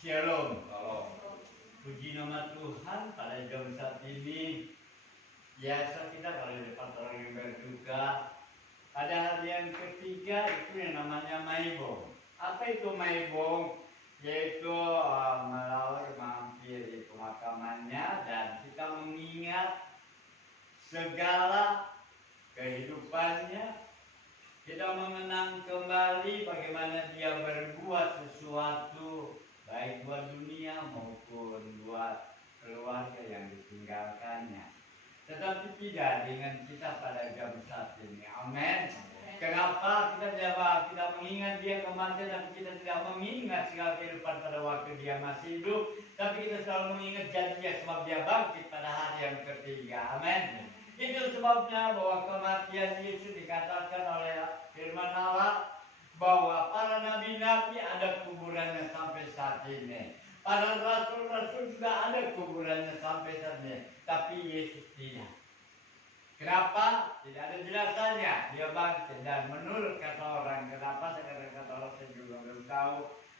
Shalom. Puji nama Tuhan pada jam saat ini. Biasa kita kalau di depan orang yang berduka. Pada hari yang ketiga itu yang namanya maibong. Apa itu maibong? Yaitu melalui mampir di pemakamannya dan kita mengingat segala kehidupannya. Kita mengenang kembali bagaimana dia berbuat sesuatu baik buat dunia maupun buat keluarga yang ditinggalkannya. Tetapi tidak dengan kita pada jam saat ini. Amin. Kenapa kita tidak mengingat dia kematian, tapi kita tidak mengingat segala kehidupan pada waktu dia masih hidup, tapi kita selalu mengingat janji sebab dia bangkit pada hari yang ketiga. Amin. Itu sebabnya bahwa kematian Yesus dikatakan oleh firman Allah bahwa para nabi-nabi ada kuburannya sampai saat ini. Para rasul-rasul juga ada kuburannya sampai saat ini. Tapi Yesus tidak. Kenapa? Tidak ada jelasannya. Dia bangkit dan menurut kata orang. Kenapa? Kata orang saya juga belum tahu.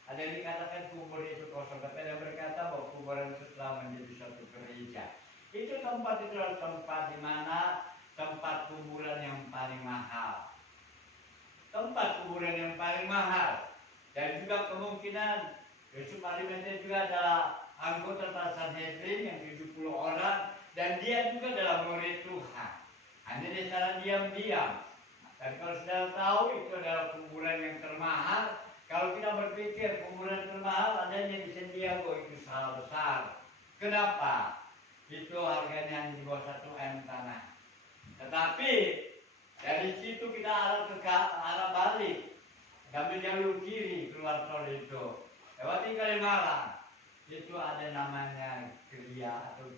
Ada yang dikatakan kubur itu kosong, tapi ada yang berkata bahwa kuburan itu telah menjadi suatu gereja. Itu tempat itu adalah tempat di mana tempat kuburan yang paling mahal. Tempat kuburan yang paling mahal. Dan juga kemungkinan Yusuf Arimatea juga adalah anggota Sanhedrin yang 70 orang, dan dia juga adalah murid Tuhan. Hanya di sana diam-diam. Dan kalau saudara tahu itu adalah kuburan yang termahal, kalau kita berpikir kuburan termahal adanya di San Diego, itu salah besar. Kenapa? Itu harganya di bawah 1 M tanah. Tetapi dari situ kita arah balik, ambil jalur kiri keluar tol itu, lewati Kalimalang. Itu ada namanya geria atau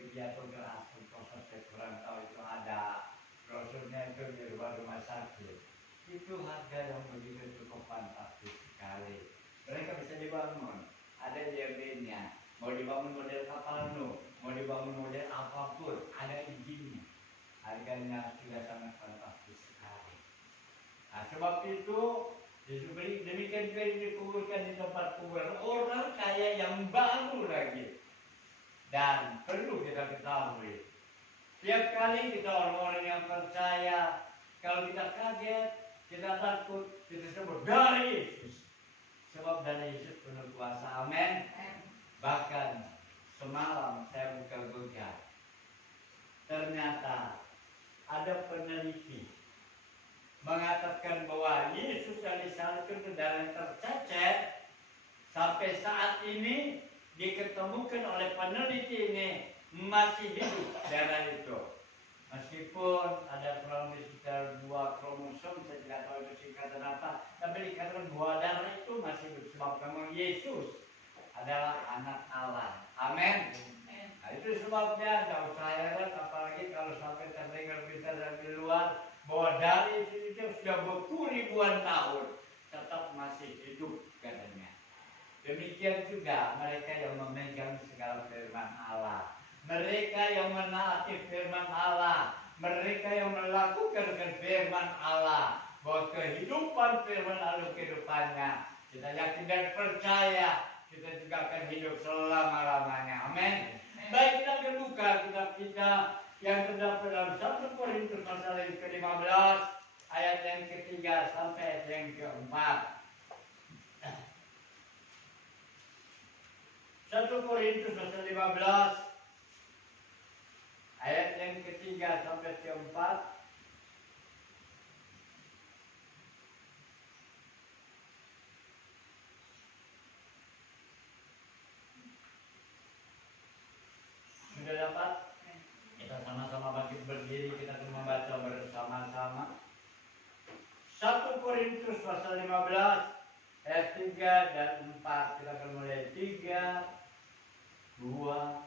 geras atau saya kurang tahu, itu ada brosurnya itu di rumah sakit. Itu harga yang begitu cukup fantastis sekali. Mereka bisa dibangun, ada JB-nya, mau dibangun model kapal nuh, mau dibangun model apapun, ada izinnya. Harganya sudah sangat fantastis sekali. Nah, sebab itu demikian juga dikuburkan di tempat kuburan orang kaya yang baru lagi. Dan perlu kita ketahui, setiap kali kita orang-orang yang percaya, kalau kita kaget, kita takut, kita sebut dari Yesus. Sebab dari Yesus penuh kuasa. Amin. Bahkan semalam saya buka Google, ternyata ada peneliti mengatakan bahwa Yesus yang disalibkan dan tercecer sampai saat ini diketemukan oleh peneliti ini masih hidup darah itu. Meskipun ada kurang lebih sekitar 2 kromosom, saya tidak tahu itu singkatan apa, tapi dikatakan bahwa darah itu masih hidup sebab memang Yesus adalah anak Allah. Amin. Nah, itu sebabnya tidak usah heran, apalagi kalau sampai terdengar berita dari luar bahwa dari sini sudah berribuan tahun tetap masih hidup katanya. Demikian juga mereka yang memegang segala firman Allah, mereka yang menaati firman Allah, mereka yang melakukan firman Allah, bahwa kehidupan firman Allah kehidupannya, kita yakin dan percaya kita juga akan hidup selama-lamanya. Amin. Baik, kita akan buka kitab kita yang terdapat dalam 1 Korintus pasal yang ke-15 ayat yang ke-3 sampai ayat yang ke-4. 1 Korintus pasal 15 ayat yang ke-3 sampai ke-4. Sudah dapat? Kita sama-sama bangkit berdiri, kita akan membaca bersama-sama. 1 Korintus pasal 15 ayat 3 dan 4. Kita akan mulai 3, 2,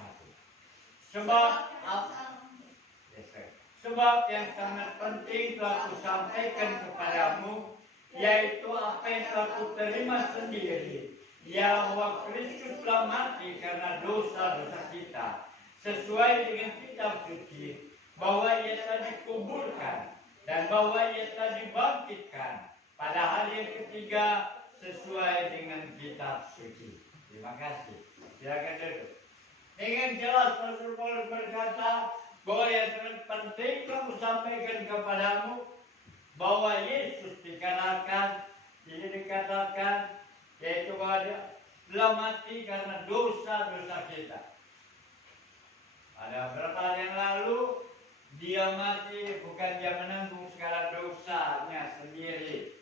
1. Sebab yang sangat penting telah kusampaikan kepadamu, yaitu apa yang telah kuterima sendiri, bahwa Kristus telah mati karena dosa-dosa kita, sesuai dengan kitab suci, bahwa ia telah dikuburkan dan bahwa ia telah dibangkitkan pada hari yang ketiga sesuai dengan kitab suci. Terima kasih. Silakan duduk. Dengan jelas Rasul Paulus berkata bahwa yang sangat penting telah kusampaikan kepadamu, bahwa Yesus dikatakan yaitu bahwa dia telah mati karena dosa-dosa kita. Pada beberapa hari yang lalu dia mati bukan dia menanggung segala dosanya sendiri.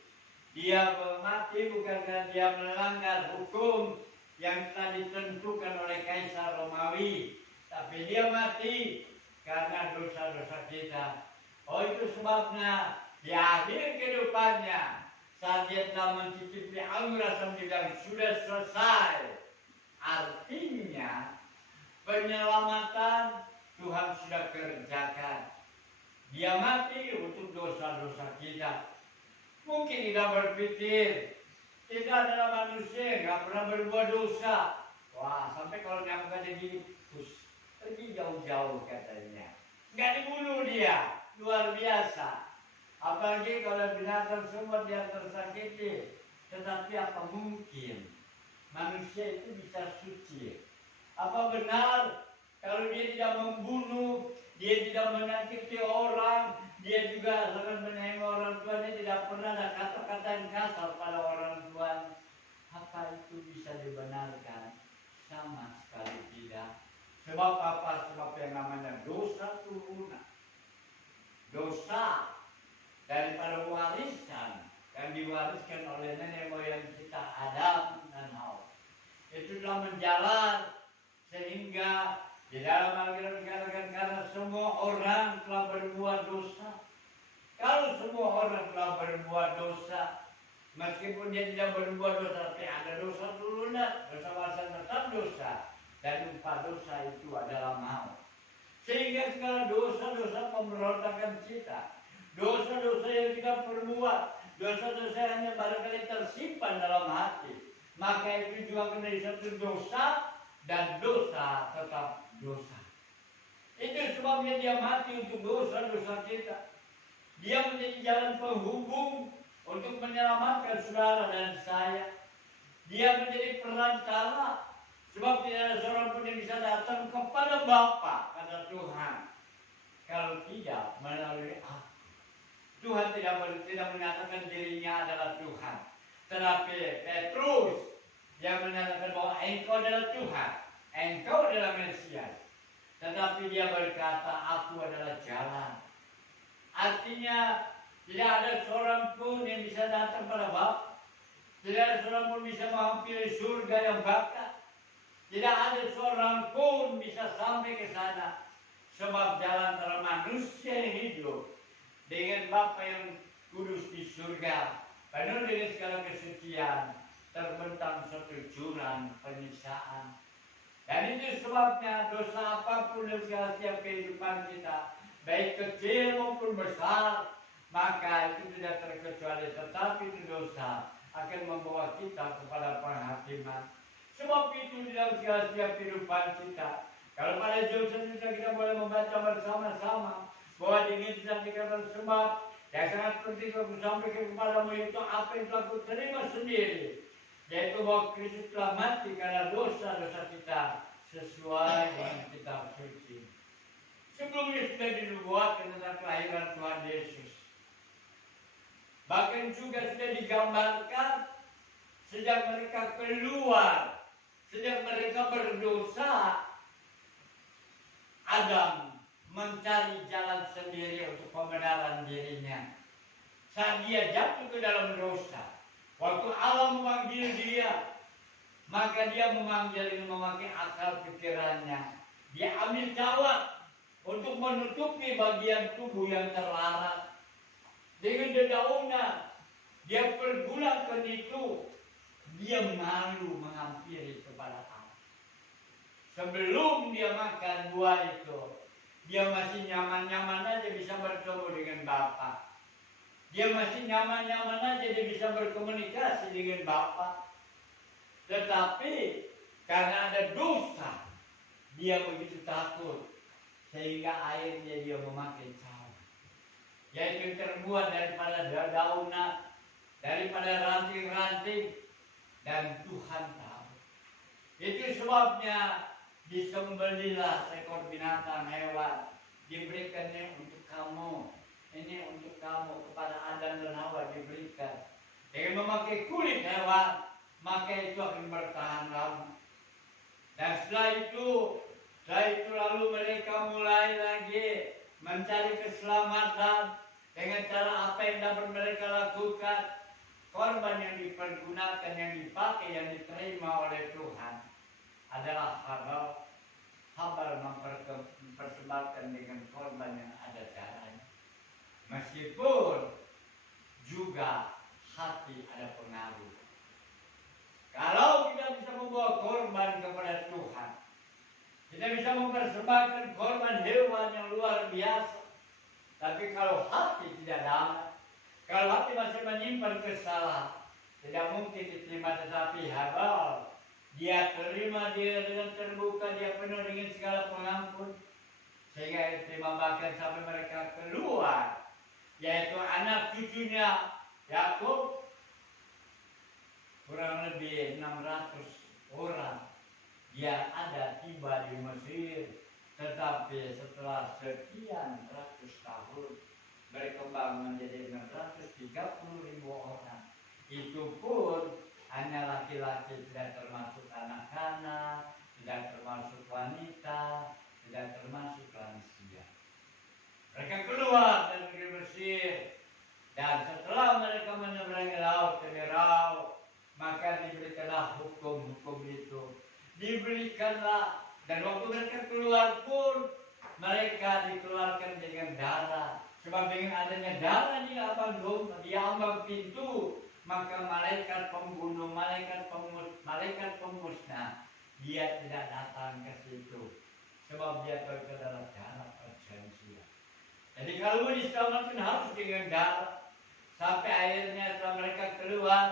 Dia mati bukan karena dia melanggar hukum yang telah ditentukan oleh Kaisar Romawi, tapi dia mati karena dosa-dosa kita. Oh, itu sebabnya di akhir kehidupannya, saat dia telah mencicipi anugerah sembilan sudah selesai. Artinya penyelamatan Tuhan sudah kerjakan. Dia mati untuk dosa-dosa kita. Mungkin kita berpikir kita adalah manusia, nggak pernah berbuat dosa. Wah, sampai kalau nyamuk aja diputus, pergi jauh-jauh katanya. Nggak dibunuh dia, luar biasa. Apalagi kalau binatang semua dia tersakiti. Tetapi apa mungkin manusia itu bisa suci? Apa benar kalau dia tidak membunuh, dia tidak menyakiti orang, dia juga sangat menyayangi orang tuanya, tidak pernah ada kata-kata yang kasar pada orang tuanya? Apa itu bisa dibenarkan? Sama sekali tidak. Sebab apa? Sebab yang namanya dosa turunan. Dosa daripada warisan yang diwariskan oleh nenek moyang kita Adam dan Hawa. Itu telah menjalar sehingga di dalam Alkitab dikatakan karena semua orang telah berbuat dosa. Kalau semua orang telah berbuat dosa, meskipun dia tidak berbuat dosa, tapi ada dosa turunan, dosa warisan tetap dosa, dan upah dosa itu adalah maut. Sehingga segala dosa-dosa pemberontakan kita, dosa-dosa yang kita perbuat, dosa-dosa yang hanya barangkali tersimpan dalam hati, maka itu juga menjadi satu dosa, dan dosa tetap dosa. Itu sebabnya dia mati untuk dosa-dosa kita. Dia menjadi jalan penghubung untuk menyelamatkan saudara dan saya. Dia menjadi perantara, sebab tidak ada seorang pun yang bisa datang kepada Bapa, kata Tuhan, kalau tidak melalui aku. Tuhan tidak menyatakan dirinya adalah Tuhan, tetapi Petrus yang menyatakan bahwa engkau adalah Tuhan, engkau adalah Mesias. Tetapi dia berkata, aku adalah jalan. Artinya tidak ada seorang pun yang bisa datang pada Bapa. Tidak ada seorang pun bisa menghampiri surga yang bakal. Tidak ada seorang pun bisa sampai ke sana. Sebab jalan antara manusia yang hidup dengan Bapa yang kudus di surga, penuh dengan segala kesucian, terbentang suatu jurang penyiksaan. Dan itu sebabnya dosa apapun dalam segala setiap kehidupan kita, baik kecil maupun besar, maka itu tidak terkecuali, tetapi itu dosa akan membawa kita kepada penghakiman. Sebab itu di dalam segala setiap kehidupan kita, kalau pada judul kita boleh membaca bersama-sama bahwa dengan dikatakan sebab yang sangat penting aku sampaikan kepadamu itu apa yang telah aku terima sendiri, yaitu bahwa Kristus telah mati karena dosa-dosa kita sesuai dengan kitab suci. Sebelumnya sudah dinubuatkan tentang kelahiran Tuhan Yesus. Bahkan juga sudah digambarkan sejak mereka keluar, sejak mereka berdosa, Adam mencari jalan sendiri untuk pembenaran dirinya. Saat dia jatuh ke dalam dosa, waktu Allah memanggil dia, maka dia memakai akal pikirannya. Dia ambil cawat untuk menutupi bagian tubuh yang terlarang. Dengan dedaunan, dia pergulakan itu. Dia malu menghampiri kepada Allah. Sebelum dia makan buah itu, dia masih nyaman-nyaman aja bisa bertemu dengan Bapa. Dia masih nyaman-nyaman aja dia bisa berkomunikasi dengan Bapa. Tetapi karena ada dosa, dia begitu takut sehingga akhirnya dia memakai cawat, yaitu terbuat daripada dedaunan, daripada ranting-ranting, dan Tuhan tahu. Itu sebabnya disembelilah seekor binatang hewan, diberikannya untuk kamu. Ini untuk kamu, kepada Adam dan Hawa diberikan. Dengan memakai kulit hewan, maka itu akan bertahan lama. Dan setelah itu lalu mereka mulai lagi mencari keselamatan dengan cara apa yang dapat mereka lakukan. Korban yang dipergunakan, yang dipakai, yang diterima oleh Tuhan adalah Habal mempersembahkan dengan korban yang ada darahnya. Meskipun juga hati ada pengaruh. Kalau kita bisa membawa korban kepada Tuhan, kita bisa mempersembahkan korban hewan yang luar biasa. Tapi kalau hati tidak damai, kalau hati masih menyimpan kesalahan, tidak mungkin diterima. Tetapi Habal, dia terima, dia dengan terbuka, dia penuh dengan segala pengampun, sehingga diterima bahkan sampai mereka keluar, yaitu anak cucunya Yakub, kurang lebih 600 dia ada tiba di Mesir. Tetapi setelah sekian ratus tahun berkembang menjadi 630.000 orang. Itu pun hanya laki-laki, tidak termasuk anak-anak, tidak termasuk wanita, tidak termasuk lansia. Mereka keluar dari negeri Mesir, dan setelah mereka menyeberangi laut ke Merau, maka diberikanlah hukum-hukum itu. Diberikanlah, dan waktu mereka keluar pun mereka dikeluarkan dengan darah. Sebab dengan adanya darah di ambang pintu, maka malaikat pembunuh, malaikat pemusnah, dia tidak datang ke situ. Sebab dia tahu itu adalah darah perjanjian. Jadi kalau diselamatkan harus dengan darah. Sampai akhirnya setelah mereka keluar,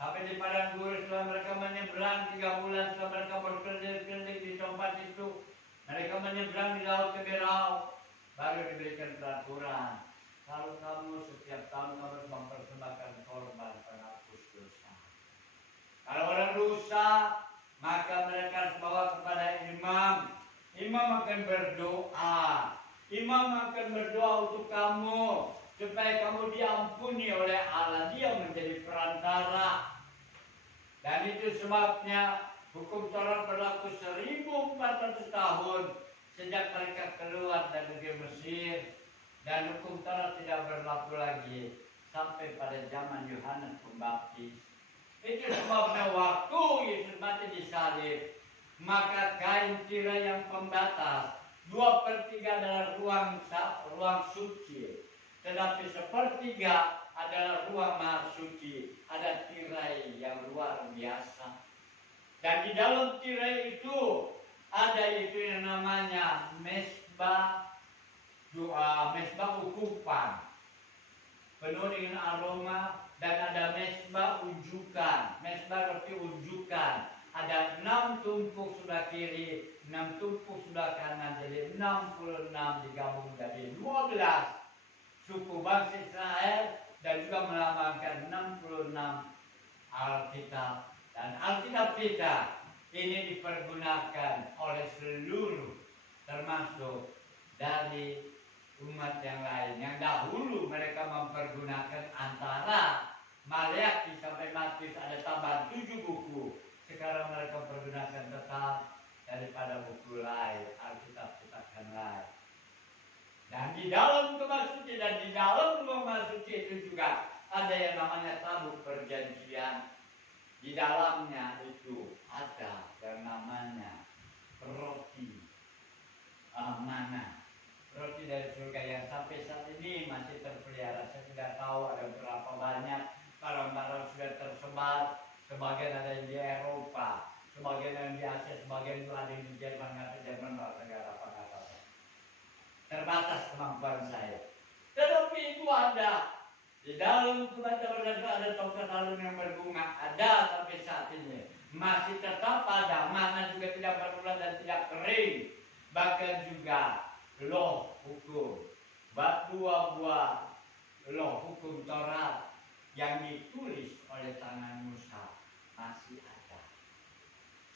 sampai di padang gurun, setelah mereka menyeberang 3 bulan, setelah mereka berkeliling di tempat itu, mereka menyeberang di laut ke Merau, baru diberikan peraturan. Kalau kamu setiap tahun harus mempersembahkan korban penghapus dosa. Kalau orang dosa, maka mereka harus bawa kepada imam. Imam akan berdoa. Imam akan berdoa untuk kamu, supaya kamu diampuni oleh Allah. Dia menjadi perantara. Dan itu sebabnya hukum Taurat berlaku 1400 tahun sejak mereka keluar dari negeri Mesir. Dan hukum Taurat tidak berlaku lagi sampai pada zaman Yohanes Pembaptis. Itu sebabnya waktu Yesus mati disalib, maka kain tirai yang pembatas 2/3 adalah ruang suci, tetapi 1/3 adalah ruang maha suci. Ada tirai yang luar biasa. Dan di dalam tirai itu ada itu yang namanya mesbah ukupan penuh dengan aroma, dan ada mesbah unjukan, mesbah roti unjukan. Ada 6 tumpuk sebelah kiri, 6 tumpuk sebelah kanan, jadi 66 digabung jadi 12 suku bangsa Israel, dan juga melambangkan 66 Alkitab. Dan Alkitab kita ini dipergunakan oleh seluruh, termasuk dari umat yang lain. Yang dahulu mereka mempergunakan antara Maleakhi sampai Matius, ada tambahan 7 buku. Sekarang mereka pergunakan tetap daripada buku lain, Alkitab cetakan lain. Dan di dalam kemah suci dan di dalam ruang kemah suci itu juga ada yang namanya tabut perjanjian. Di dalamnya itu ada yang namanya roti mana, roti dari surga yang sampai saat ini masih terpelihara. Saya tidak tahu ada berapa banyak, barang-barang sudah tersebar. Sebagian ada yang di Eropa, sebagian yang di Asia, sebagian itu ada yang di Jerman. Kata Jerman negara apa-apa, terbatas kemampuan saya. Tetapi itu ada di dalam kebacaan ada tongkat halus yang berbunga, ada sampai saat ini masih tetap ada. Mana juga tidak berulang dan tidak kering. Bahkan juga loh hukum, dua buah loh hukum Taurat yang ditulis oleh tangan Musa masih ada.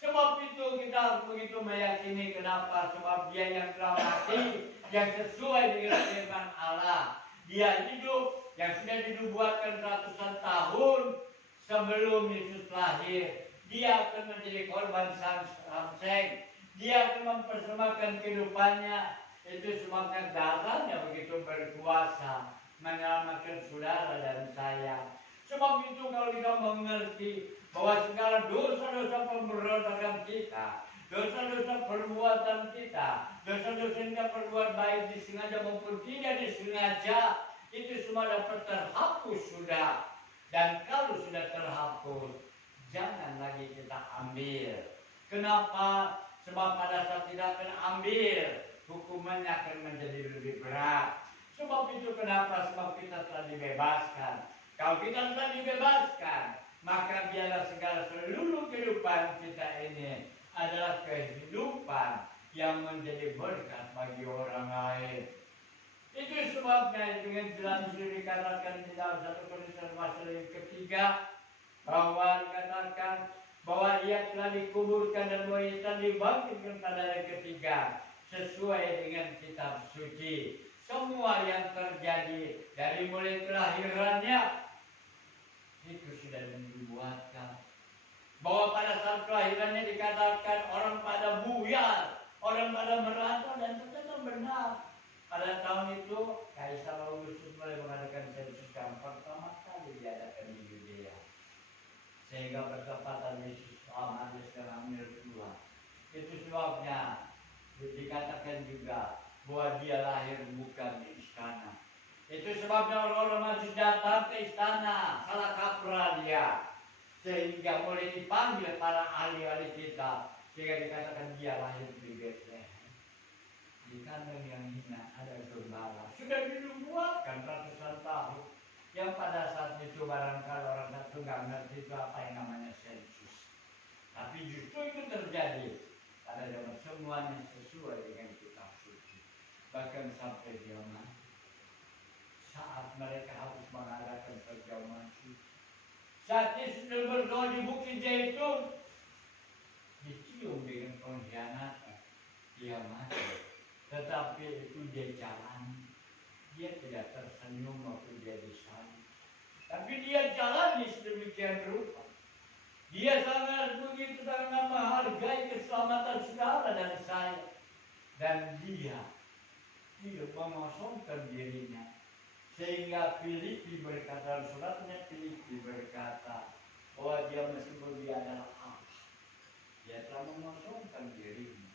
Sebab itu kita harus begitu meyakini. Kenapa? Sebab dia yang telah mati, yang sesuai dengan firman Allah, dia hidup, yang sudah dinubuatkan ratusan tahun sebelum Yesus lahir. Dia akan menjadi korban samseng. Dia akan mempersembahkan kehidupannya. Itu sebabnya darahnya begitu berkuasa menyelamatkan saudara dan saya. Sebab itu kalau kita mengerti bahwa segala dosa-dosa pemberontakan kita, dosa-dosa perbuatan kita, dosa-dosa yang kita perbuat baik disengaja maupun tidak disengaja, itu semua dapat terhapus sudah. Dan kalau sudah terhapus, jangan lagi kita ambil. Kenapa? Sebab pada saat tidak akan ambil, hukumannya akan menjadi lebih berat. Sebab itu kenapa? Sebab kita telah dibebaskan. Kalau kita telah dibebaskan, maka biarlah segala seluruh kehidupan kita ini adalah kehidupan yang menjadi berkat bagi orang lain. Itu sebabnya dengan jelas dikatakan di dalam 1 Korintus pasal yang ketiga, bahwa dikatakan bahwa ia telah dikuburkan dan bahwa ia telah dibangkitkan pada hari ketiga sesuai dengan kitab suci. Semua yang terjadi dari mulai kelahirannya itu sudah dibuatkan. Bahwa pada saat kelahirannya dikatakan orang pada buyar, orang pada merantau, dan ternyata benar. Pada tahun itu Kaisar Augustus mulai mengadakan sensus yang pertama kali diadakan di Yudea. Sehingga bertepatan Yesus Amades dan Hamil kedua. Itu sebabnya dikatakan juga bahwa dia lahir bukan di istana. Itu sebabnya orang-orang Majus datang ke istana, salah kaprah dia. Sehingga mulai dipanggil para ahli-ahli kita. Sehingga dikatakan dia lahir di Bethlehem. Di kandang yang hina ada gembala. Sudah dibuatkan ratusan tahun. Yang pada saat itu barangkali orang satu nggak ngerti itu apa yang namanya sensus. Tapi justru itu terjadi pada zaman semuanya sesuai dengan kitab suci. Bahkan sampai zaman saat mereka harus mengadakan perjamuan suci. Saat Yesus berdoa di Bukit Zaitun, dicium dengan pengkhianatan, dia mati. Tetapi itu dia jalan, dia tidak tersenyum waktu dia disalib. Tapi dia jalan di sedemikian rupa. Dia sangat begitu sangat menghargai keselamatan saudara dan saya. Dan dia tidak mengosongkan dirinya. Sehingga Filipi berkata, suratnya Filipi berkata bahwa dia meskipun dia adalah Allah, dia telah mengosongkan dirinya.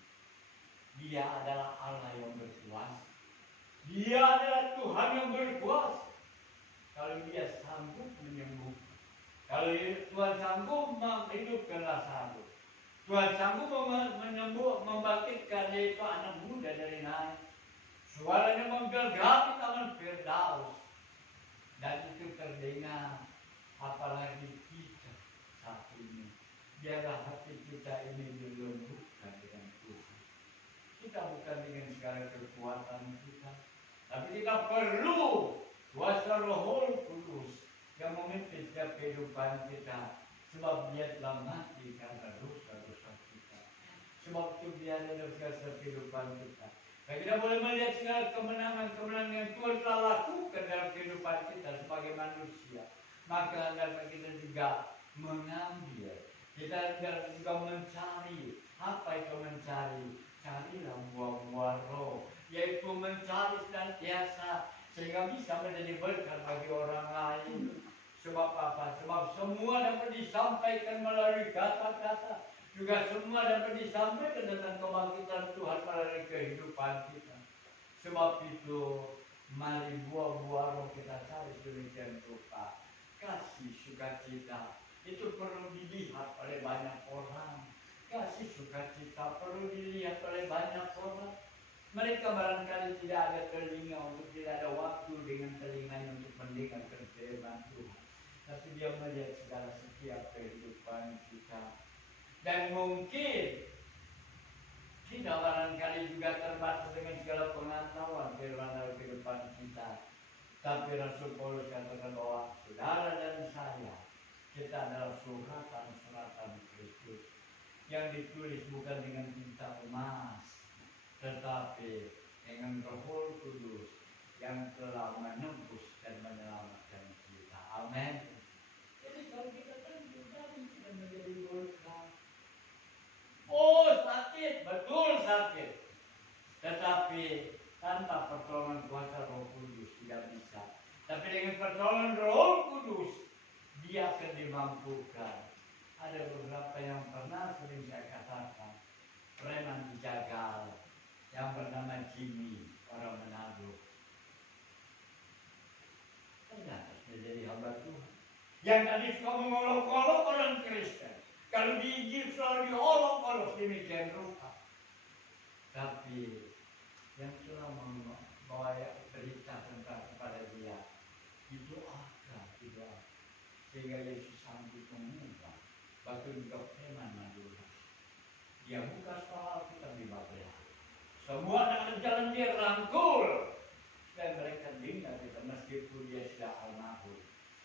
Dia adalah Allah yang berkuasa. Dia adalah Tuhan yang berkuasa. Kalau dia sanggup menyembuhkan, kalau Tuhan sanggup menghidupkan Lazarus, Tuhan sanggup membangkitkan yaitu anak muda dari naik. Suaranya menggelegar taman Firdaus. Dan itu terdengar, apalagi kita saat ini. Biarlah hati kita ini dilembutkan dengan Tuhan. Kita bukan dengan segala kekuatan kita, tapi kita perlu kuasa Roh Kudus yang memimpin setiap kehidupan kita. Sebab dia telah mati karena dosa-dosa kita. Sebab itu dia ada dosa kehidupan kita. Dan kita boleh melihat segala kemenangan-kemenangan yang Tuhan telah lakukan dalam kehidupan kita sebagai manusia. Maka hendaknya kita juga mengambil. Kita juga mencari. Apa itu mencari? Carilah buah-buah roh. Yaitu mencari senantiasa. Sehingga bisa menjadi berkat bagi orang lain. Sebab apa? Sebab semua dapat disampaikan melalui kata-kata. Juga semua dapat disampaikan tentang kebangkitan Tuhan melalui kehidupan kita. Sebab itu, mari buah-buah roh kita cari sedemikian rupa. Kasih sukacita itu perlu dilihat oleh banyak orang. Kasih sukacita perlu dilihat oleh banyak orang. Mereka barangkali tidak ada telinga untuk, tidak ada waktu dengan telinganya untuk mendengarkan firman Tuhan. Tapi dia melihat segala setiap kehidupan kita. Dan mungkin kita barangkali juga terbatas dengan segala pengetahuan firman dalam kehidupan kita. Tapi Rasul Paulus katakan bahwa saudara dan saya, kita adalah suratan-suratan Kristus yang ditulis bukan dengan tinta emas, tetapi dengan Roh Kudus yang telah menembus dan menyelamatkan kita. Amin. Jadi kalau kita tentu dari kita menjadi berkat. Oh sakit, betul sakit. Tetapi tanpa pertolongan kuasa Roh Kudus tidak bisa. Tapi dengan pertolongan Roh Kudus, dia akan dimampukan. Ada beberapa yang pernah sering saya katakan, preman dijagal yang bernama Jimmy, orang Manado. Ternyata sudah jadi hamba Tuhan. Yang tadi suka mengolok-olok orang Kristen. Kalau diinjil selalu diolok-olok demikian rupa. Tapi yang telah membawa berita tentang kepada dia, didoakan. Sehingga Yesus sanggup mengubah batu juga preman Madura. Dia buka sekolah kita di Babel. Semua anak jalan dia rangkul. Dan mereka dengar kita meskipun dia sudah almarhum.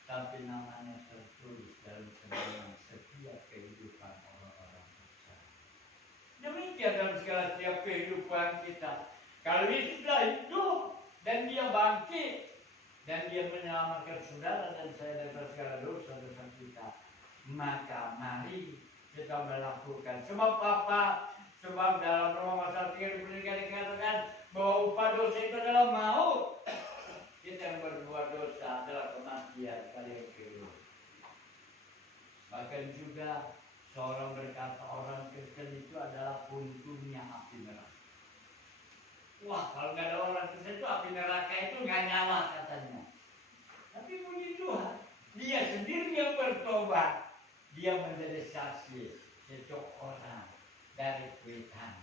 tapi namanya tertulis dalam sebuah setiap kehidupan orang-orang percaya. Demikian dalam segala setiap kehidupan kita. Kalau Yesus sudah hidup dan dia bangkit dan dia menyelamatkan saudara dan saya dari segala dosa-dosa kita, maka mari kita melakukan. Sebab apa? Sebab dalam Roma pasal 3 dikatakan bahwa upah dosa itu adalah maut. Kita yang berbuat dosa adalah kematian kali yang kedua. Bahkan juga seorang berkata orang Kristen itu adalah puntunya api neraka. Wah, kalau nggak ada orang Kristen itu api neraka itu nggak nyala katanya. Tapi puji Tuhan, dia sendiri yang bertobat, dia menjadi saksi sejak orang dari kuitan.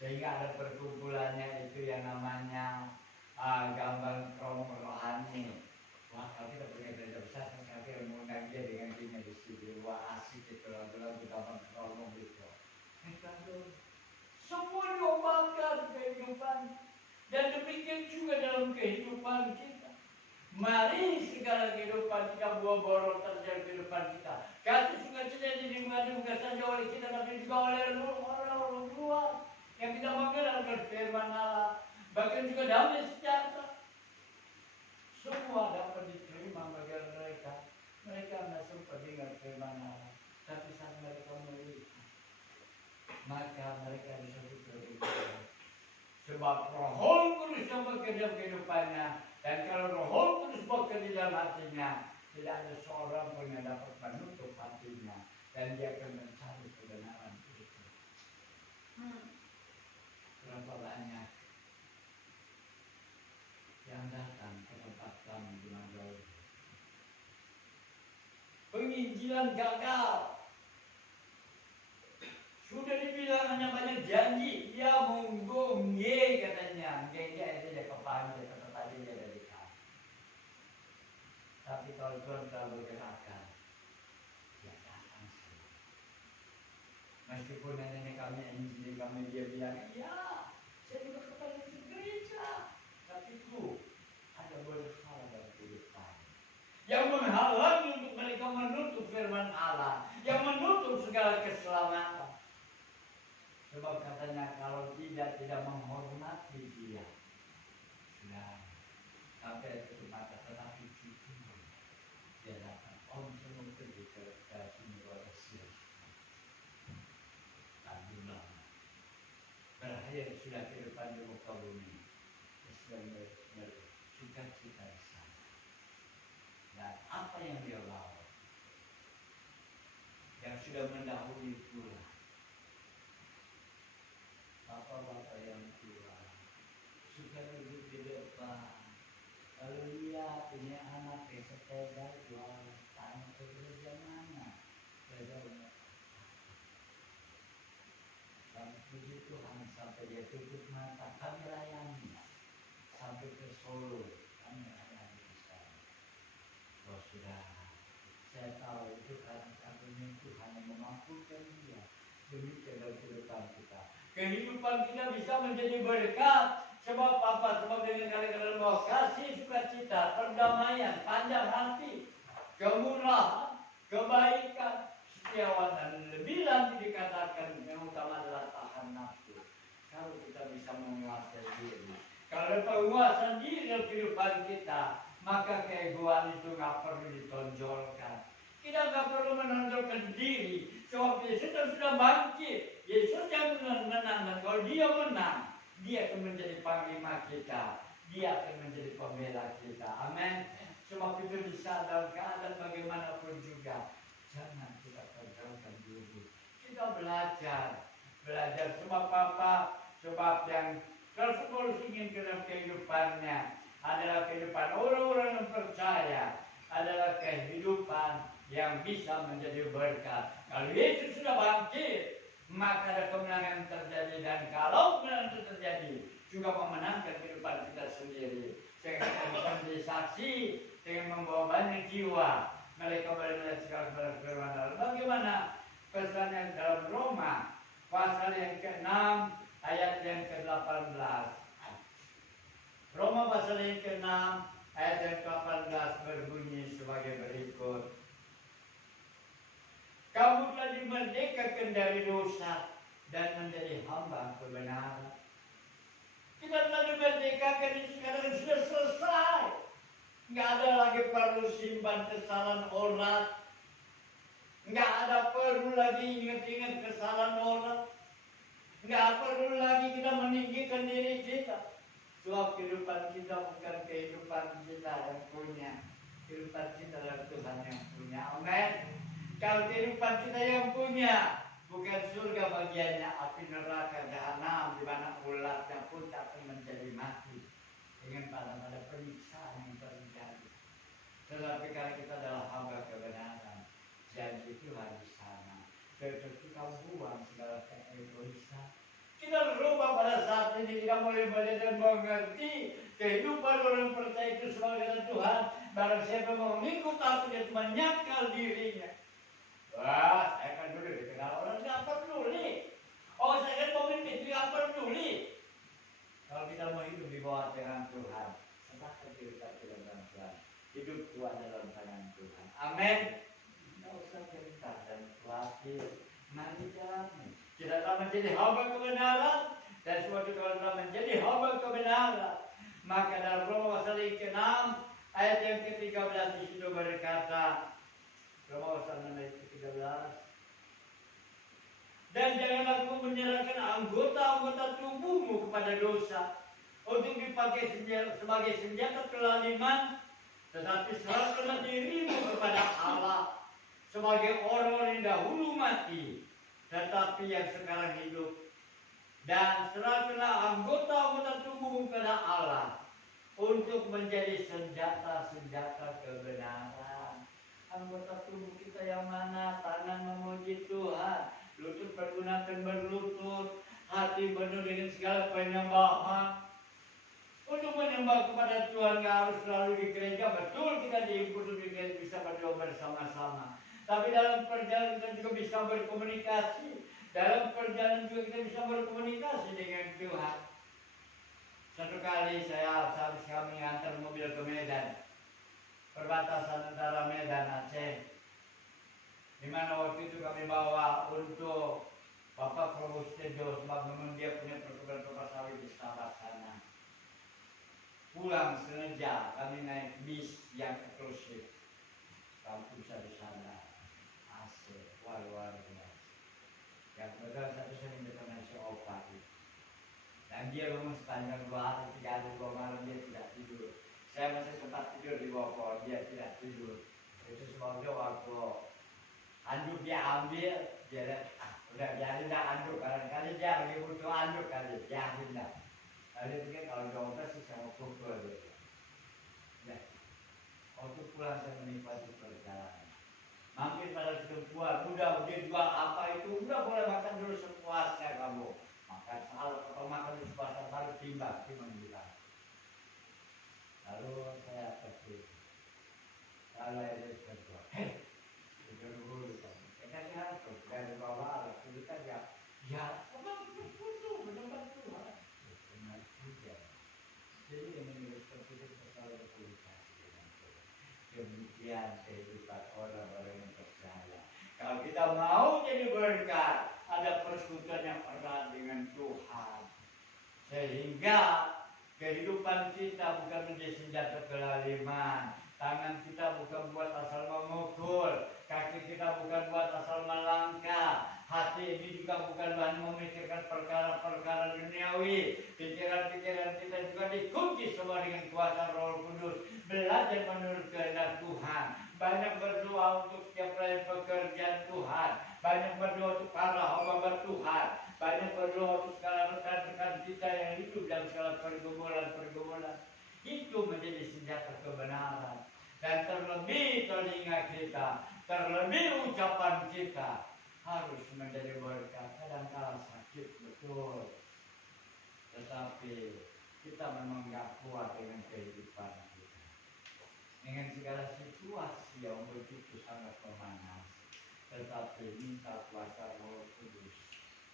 Sehingga ada perkumpulannya itu yang namanya gambar kromo rohani. Wah, kalau kita punya gereja besar, saya mengundang dia dengan timnya di sini. Wah, asik itu lagu-lagu gambar kromo gitu. Semua diobakan kehidupan. Dan demikian juga dalam kehidupan kita. Mari segala kehidupan kita buah borok terjadi kehidupan kita. Kasih sukacita dinikmati bukan saja oleh kita, tapi juga oleh orang-orang luar yang tidak mengenal firman Allah. Bahkan juga damai sejahtera. Semua dapat diterima bagi mereka. Mereka tidak sempat dengar firman Allah, tapi saat mereka melihat, maka mereka bisa berubah. Sebab Roh Kudus yang bekerja kehidupannya, dan kalau Roh Kudus bekerja dalam hatinya, tidak ada seorang pun yang dapat menutup hatinya, dan dia akan mencari kebenaran itu. Berapa banyak yang datang ke tempat kami di Mandalika. Penginjilan gagal. Sudah dibilang hanya banyak janji, ya monggo nge katanya, nge itu dia kepanggil, tetap aja dia dari kami. Tapi kalau Tuhan telah bergerakkan, ya datang semua. Meskipun nenek kami injil kami dia bilang, ya saya juga kepala gereja, tapi itu ada bersalah dalam kehidupan yang menghalangi untuk mereka menutup firman Allah, yang menutup segala keselamatan. Sebab katanya kalau tidak menghormati dia, sudah sampai itu mata tetapi cukup dia datang semua pergi ke sumber Asia. Alhamdulillah berakhir sudah kehidupan di muka bumi, sedang bersuka-cita di sana. Dan apa yang dia bawa, yang sudah mendahului pula. Bapak-bapak yang tua suka duduk di depan, lalu lihat ini anak yang sepeda jual tanah ke gereja mana, gereja umum. Dan puji Tuhan sampai dia tutup mata, kami layani sampai ke Solo, kami layani di sana. Oh sudah, saya tahu itu karena kami Tuhan yang memampukan dia. Demikian dalam kehidupan kita. Kehidupan kita bisa menjadi berkat. Sebab apa? Sebab dengan kalian bahwa kasih, sukacita, perdamaian, panjang hati, kemurahan, kebaikan, setiawan, dan lebih lanjut dikatakan yang utama adalah tahan nafsu. Kalau kita bisa menguasai diri, kalau penguasaan diri dalam kehidupan kita, maka keegoan itu nggak perlu ditonjolkan. Kita nggak perlu menonjolkan diri. Sebab Yesus sudah bangkit. Yesus yang menang. Dan kalau dia menang, dia akan menjadi panglima kita. Dia akan menjadi pembela kita. Amin. Sebab itu bisa dalam keadaan bagaimanapun juga, jangan kita tonjolkan diri. Kita belajar. Sebab apa? Sebab yang Rasul ingin ke dalam kehidupannya adalah kehidupan orang-orang yang percaya, adalah kehidupan yang bisa menjadi berkat. Kalau Yesus sudah bangkit, maka ada kemenangan terjadi, dan kalau kemenangan itu terjadi, juga memenangkan kehidupan kita sendiri. Sehingga kita bisa menjadi saksi dengan membawa banyak jiwa. Mereka boleh melihat segala firman Allah. Bagaimana pesannya dalam Roma pasal yang ke-6 ayat yang ke-18. Roma pasal yang ke-6 Ayat yang ke-18 berbunyi sebagai berikut. Kamu telah dimerdekakan dari dosa dan menjadi hamba kebenaran. Kita telah dimerdekakan, ini sekarang sudah selesai. Nggak ada lagi perlu simpan kesalahan orang. Nggak ada perlu lagi ingat-ingat kesalahan orang. Nggak perlu lagi kita meninggikan diri kita. Sebab kehidupan kita bukan kehidupan kita yang punya. Kehidupan kita adalah Tuhan yang punya. Amin. Kalau kehidupan kita yang punya, bukan surga bagiannya, api neraka jahanam, di mana ulatnya pun tak akan menjadi mati dengan pada penyiksaan yang terjadi. Tetapi kalau kita adalah hamba kebenaran, janji Tuhan di sana. Tetapi kita buang segala keegoisan. Kita berubah pada saat ini, kita mulai melihat dan mengerti kehidupan orang percaya itu sebagai Tuhan. Barang siapa mau mengikut aku, dia menyangkal dirinya. Wah, saya kan dulu dikenal orang nggak peduli. Oh, saya kan pemimpin nggak peduli. Kalau kita mau hidup di bawah tangan Tuhan, serahkan diri kita dalam Tuhan. Hidup Tuhan dalam tangan Tuhan. Amin. Tidak usah cerita dan khawatir. Mari jalani. Kita telah menjadi hamba kebenaran, dan suatu kalau telah menjadi hamba kebenaran, maka dalam Roma pasal 6 ayat yang ke-13 di situ berkata, Roma pasal 6 ayat ke-13, dan janganlah kamu menyerahkan anggota-anggota tubuhmu kepada dosa untuk dipakai sebagai senjata kelaliman, tetapi serahkanlah dirimu kepada Allah sebagai orang yang dahulu mati, tetapi yang sekarang hidup, dan serahkanlah anggota-anggota tubuhmu kepada Allah untuk menjadi senjata-senjata kebenaran. Anggota tubuh kita yang mana? Tangan memuji Tuhan, lutut pergunakan berlutut, hati penuh dengan segala penyembahan. Untuk menyembah kepada Tuhan nggak harus selalu di gereja, betul kita diimpun di gereja bisa berdoa bersama-sama. Tapi dalam perjalanan kita juga bisa berkomunikasi. Dalam perjalanan juga kita bisa berkomunikasi dengan Tuhan. Satu kali saya habis kami antar mobil ke Medan, perbatasan antara Medan Aceh, di mana waktu itu kami bawa untuk Bapak Provost Tejo, sebab memang dia punya perkebunan kelapa sawit di sebelah sana. Pulang sengaja kami naik bis yang eksklusif, kampus di sana. Luar biasa. Yang betul satu sering bertemu si Opa itu. Dan dia bangun sepanjang 2 hari, 3 hari, 2 malam dia tidak tidur. Saya masih sempat tidur di bawah pohon, dia tidak tidur. Itu sebabnya waktu anduk dia ambil, dia lihat, udah biarin dah anduk. Kadang-kadang dia lagi butuh anduk kali, biarin dah. Lalu pikir kalau jomblo sih saya mau pukul dia. Ya. Waktu pulang saya menikmati perjalanan. Mampir pada perempuan, udah jual apa itu, udah boleh makan dulu sepuasnya kamu. Makan salah, kalau makan sepuasnya baru timbang bilang. Lalu saya kasih, lalu ada berdua, tidur dulu kamu. Katanya apa? Dari bawah alat, itu kan ya, apa itu benar Tuhan. Benar juga. Jadi ini seperti itu selalu berkomunikasi dengan Tuhan. Demikian kehidupan orang-orang yang percaya. Kalau kita mau jadi berkat, ada persekutuan yang erat dengan Tuhan, sehingga kehidupan kita bukan menjadi senjata kelaliman, tangan kita bukan buat asal memukul, kaki kita bukan buat asal melangkah, hati ini juga bukan hanya memikirkan perkara-perkara duniawi. Pikiran-pikiran kita juga dikunci semua dengan kuasa Roh Kudus. Belajar menurut kehendak Tuhan. Banyak berdoa untuk setiap lain pekerjaan Tuhan. Banyak berdoa untuk para hamba Tuhan. Banyak berdoa untuk segala rekan-rekan kita yang hidup dalam segala pergumulan-pergumulan. Itu menjadi senjata kebenaran. Dan terlebih telinga kita, terlebih ucapan kita harus menjadi berkat. Kadang-kadang sakit betul, tetapi kita memang gak kuat dengan kehidupan kita, dengan segala situasi yang begitu sangat memanas. Tetapi minta kuasa Roh Kudus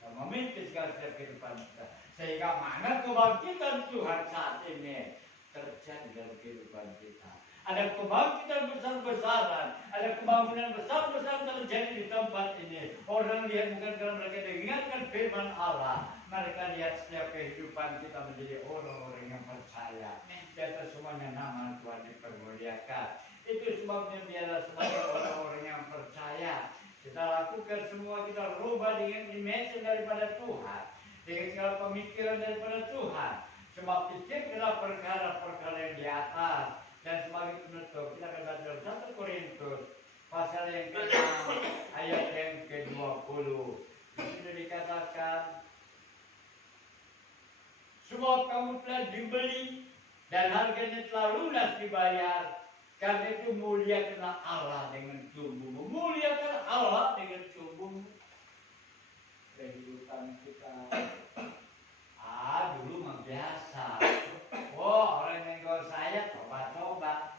yang memimpin segala kehidupan kita, sehingga mana kebangkitan Tuhan saat ini terjadi dalam kehidupan kita. Ada kebangkitan besar-besaran, ada kebangkitan besar-besaran terjadi di tempat ini. Orang lihat bukan karena mereka dengarkan firman Allah, mereka lihat setiap kehidupan kita menjadi orang-orang yang percaya. Di atas semuanya nama Tuhan dipermuliakan. Itu sebabnya biarlah sebagai orang-orang yang percaya kita lakukan semua, kita rubah dengan dimensi daripada Tuhan, dengan segala pemikiran daripada Tuhan. Sebab pikirkanlah perkara-perkara yang di atas. Dan sebagai penutup kita akan baca dalam 1 Korintus pasal yang ke-6 ayat yang ke-20. Di sini dikatakan, sebab kamu telah dibeli dan harganya telah lunas dibayar. Karena itu muliakanlah Allah dengan tubuhmu. Muliakan Allah dengan tubuhmu. Kehidupan kita dulu mah biasa. Oh, orang yang gak saya coba-coba.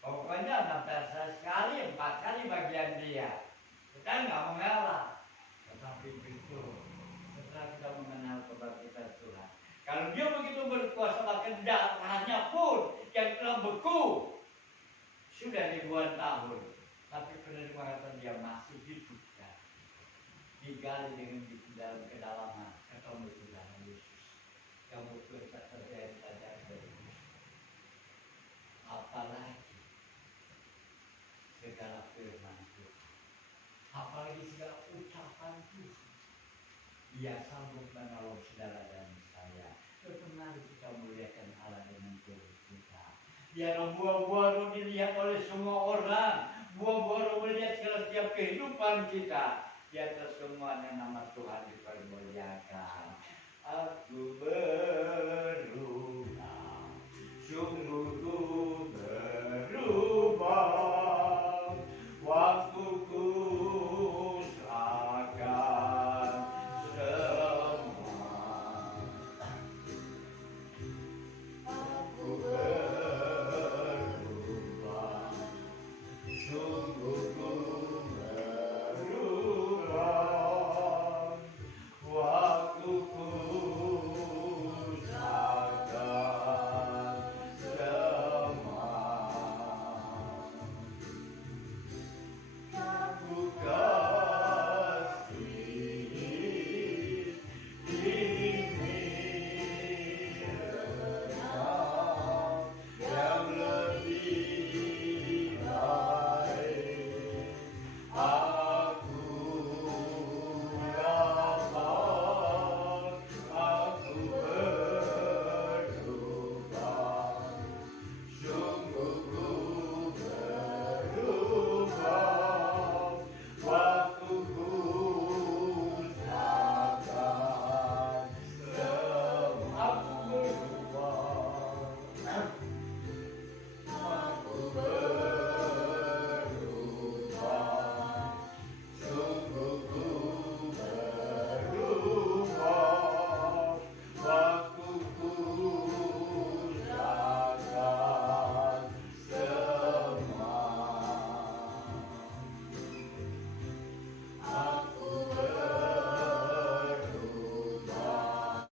Pokoknya daftar sekali, 4 kali bagian dia. Kita nggak mengalah. Tetapi itu setelah kita mengenal kebangkitan Tuhan. Kalau dia begitu berkuasa, bahkan darahnya pun yang telah beku sudah ribuan tahun, tapi penerimaan dia masih hidup. Digali dengan di dalam kedalaman ketemu Tuhan Yesus. Yang betul tak terjadi saja dari Yesus. Apalagi segala firman Tuhan, apalagi segala ucapan Tuhan, Dia sanggup menolong saudara dan saya. Mari kita muliakan Allah dengan tubuh kita. Biar buah-buah roh dilihat oleh semua orang, buah-buah roh melihat segala setiap kehidupan kita. Di atas semuanya nama Tuhan dipermuliakan.